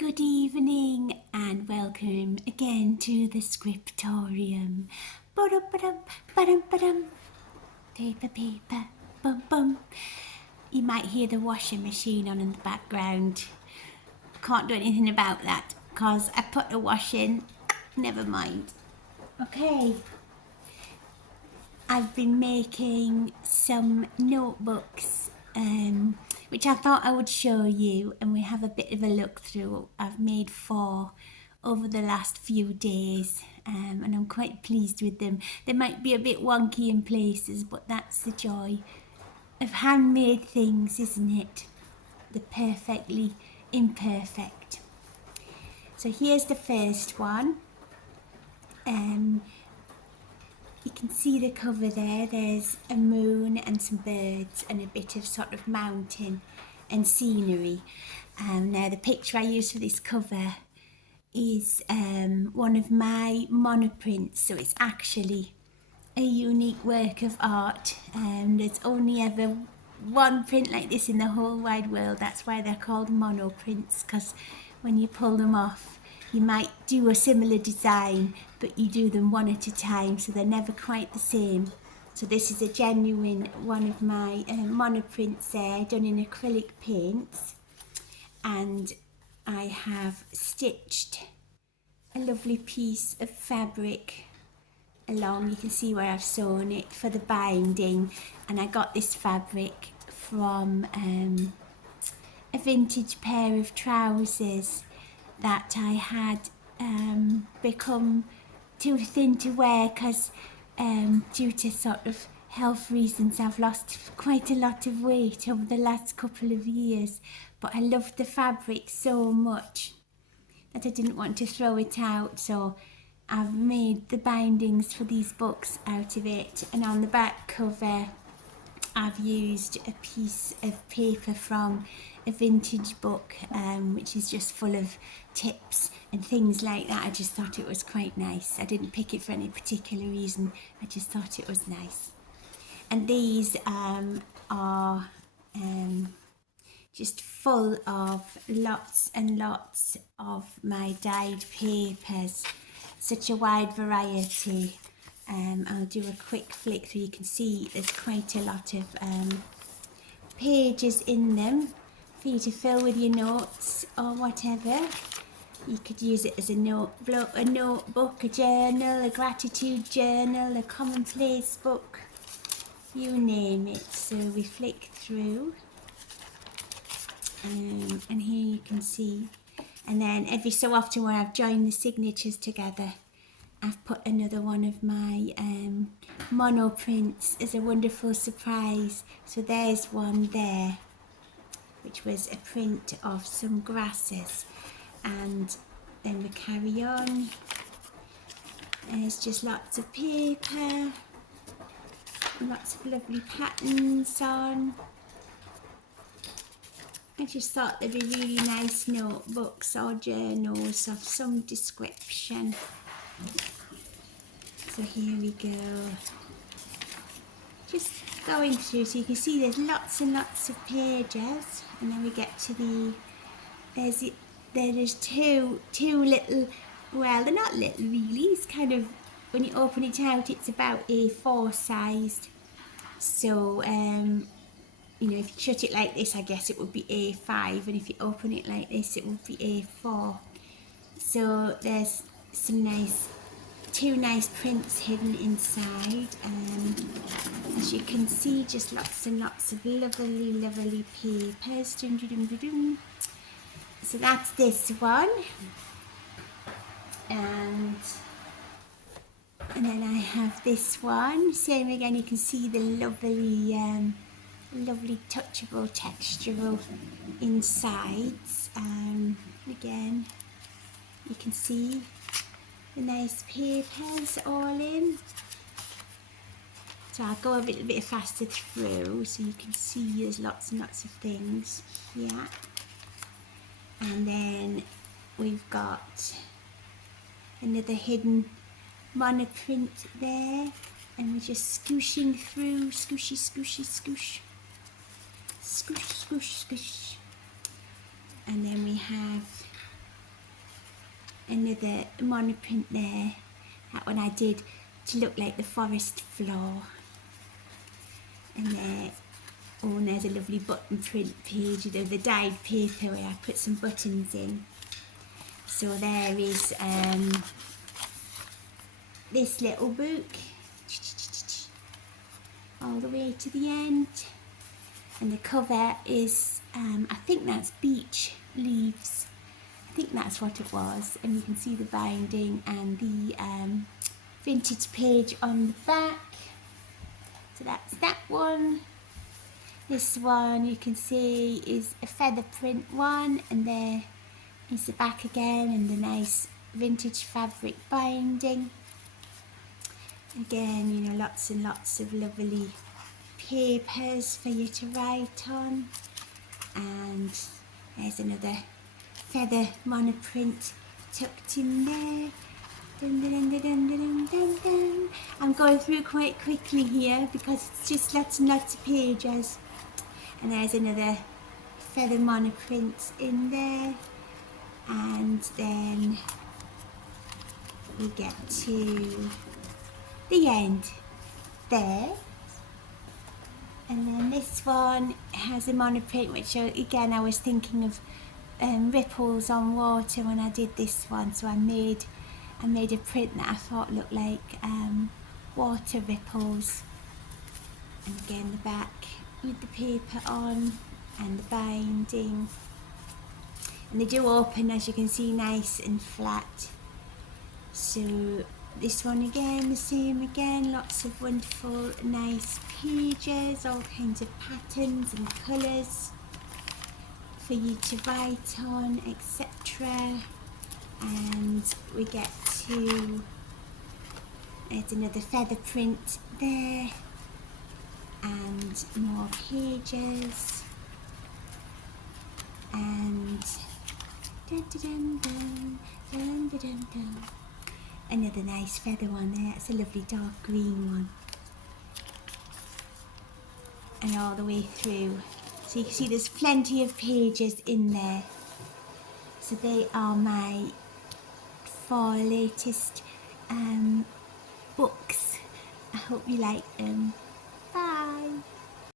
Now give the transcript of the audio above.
Good evening and welcome again to the Scriptorium. Ba-dum, ba-dum, ba-dum. Paper, paper, bum, bum. You might hear the washing machine on in the background. Can't do anything about that because I put the wash in. Never mind. Okay. I've been making some notebooks which I thought I would show you, and we have a bit of a look through. I've made 4 over the last few days and I'm quite pleased with them. They might be a bit wonky in places, but that's the joy of handmade things, isn't it? The perfectly imperfect. So here's the first one. You can see the cover there. There's a moon and some birds and a bit of sort of mountain and scenery. Now the picture I used for this cover is one of my monoprints, so it's actually a unique work of art. There's only ever one print like this in the whole wide world. That's why they're called monoprints, because when you pull them off you might do a similar design, but you do them one at a time, so they're never quite the same. So this is a genuine one of my monoprints there, done in acrylic paints, and I have stitched a lovely piece of fabric along. You can see where I've sewn it for the binding, and I got this fabric from a vintage pair of trousers that I had become too thin to wear because due to sort of health reasons I've lost quite a lot of weight over the last couple of years, but I loved the fabric so much that I didn't want to throw it out, so I've made the bindings for these books out of it. And on the back cover I've used a piece of paper from a vintage book which is just full of tips and things like that. I just thought it was quite nice. I didn't pick it for any particular reason, I just thought it was nice. And these are just full of lots and lots of my dyed papers, such a wide variety. I'll do a quick flick through. You can see there's quite a lot of pages in them for you to fill with your notes or whatever. You could use it as a notebook, a journal, a gratitude journal, a commonplace book, you name it. So we flick through, and here you can see, and then every so often where I've joined the signatures together, I've put another one of my monoprints as a wonderful surprise. So there's one there, which was a print of some grasses. And then we carry on. And it's just lots of paper, lots of lovely patterns on. I just thought they'd be really nice notebooks or journals of some description. So here we go, just going through, so you can see there's lots and lots of pages, and then we get to there's two little, well, they're not little really, it's kind of, when you open it out it's about A4 sized. So you know, if you shut it like this, I guess it would be A5, and if you open it like this it would be A4. So there's some two nice prints hidden inside. As you can see, just lots and lots of lovely papers. So that's this one, and then I have this one. Same again, you can see the lovely touchable textural insides. Again, you can see the nice papers all in. So I'll go a little bit faster through so you can see there's lots and lots of things here. And then we've got another hidden monoprint there, and we're just scooshing through, scooshy, scooshy, scoosh, scoosh, scoosh, scoosh. And then we have another monoprint there. That one I did to look like the forest floor. And there, oh, and there's a lovely button print page of the dyed paper where I put some buttons in. So there is this little book all the way to the end, and the cover is I think that's beech leaves. I think that's what it was, and you can see the binding and the vintage page on the back. So that's that one. This one you can see is a feather print one, and there is the back again, and the nice vintage fabric binding. Again, you know, lots and lots of lovely papers for you to write on. And there's another feather monoprint tucked in there. Dun, dun, dun, dun, dun, dun, dun. I'm going through quite quickly here because it's just lots and lots of pages. And there's another feather monoprint in there. And then we get to the end there. And then this one has a monoprint, which again I was thinking of ripples on water when I did this one, so I made a print that I thought looked like water ripples. And again the back with the paper on and the binding, and they do open, as you can see, nice and flat. So this one again, the same again, lots of wonderful nice pages, all kinds of patterns and colours for you to write on, etc. And we get to, there's another feather print there, and more pages, and dun, dun, dun, dun, dun, dun, dun, dun. Another nice feather one there. It's a lovely dark green one, and all the way through, so you can see there's plenty of pages in there. So they are my 4 latest books. I hope you like them.